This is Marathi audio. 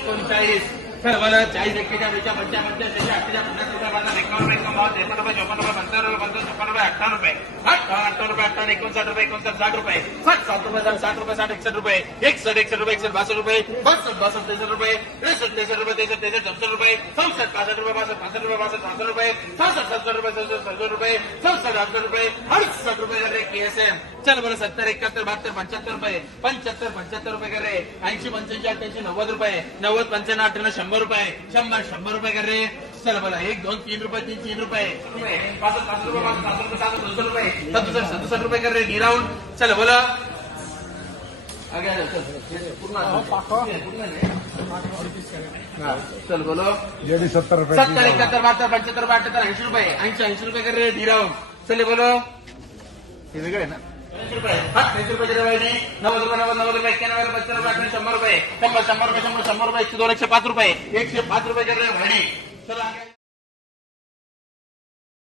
एकोणचाळीस चल बरं चाळीस एक्केचाळीस बेचाळीस पंचावन्न पंचावन्न अठ्ठेचाळीस पन्नास रुपये बाजार एकावन्न रुपये एकावन्न बावन्न त्रेपन्न रुपये चोपन्न रुपये पंचावन्न रुपये पंचावन्न छप्पन्न रुपये अठ्ठावन्न रुपये एकोणसाठ रुपये एकोणसाठ साठ रुपये. सात सात रुपये साठ साठ रुपये साठ एकसठ रुपये. एकसठ एकसठ रुपये एकसठ बासष्ट रुपये बासष्ट बासष्ट त्रेसष्ट रुपये त्रेसष्ट त्रेसष्ट रुपये त्रेसष्ट त्रेसष्ट चौसष्ट रुपये चौसष्ट पासष्ट रुपये बासष्ट पासष्ट रुपये बासष्ट पासष्ट रुपये सहासष्ट सत्तर रुपये सदुसष्ट सदुसष्ट रुपये चौसष्ट अडसष्ट रुपये अडसष्ट रुपये कर रे केएसएम चल बरं सत्तर एकाहत्तर बहात्तर पंच्याहत्तर रुपये पंच्याहत्तर पंच्याहत्तर रुपये कर रे ऐंशी पंच्याऐंशी अठ्ठ्याऐंशी नव्वद रुपये नव्वद पंच्याण्णव अठ्ठ्याण्णव शंभर रुपये शंभर शंभर रुपये कर. रे चल बोला एक दोन तीन रुपये तीन तीन रुपये. पासष्ट पासष्ट रुपये पासष्ट पासष्ट रुपये सात रुपये सदुसष्ट सदुसष्ट रुपये कर रे गिरावून चल बोला. चल. बोलो. सत्तर रुपए की सत्तर एकाहत्तर बहात्तर पंच्याहत्तर बहात्तर ऐंशी रुपये. ऐंशी ऐंशी रुपये कर रे धीराव चले बोलो. हे वेगळं आहे ना? रुपये. रुपये नव्वद रुपये नव्वद नव्वद रुपये एक्क्याण्णव रुपये पच्चीस रुपये शंभर रुपये. शंभर शंभर रुपये शंभर शंभर रुपये एकशे दोन एकशे पाच रुपये. एकशे पाच रुपये कर रे भाडी चला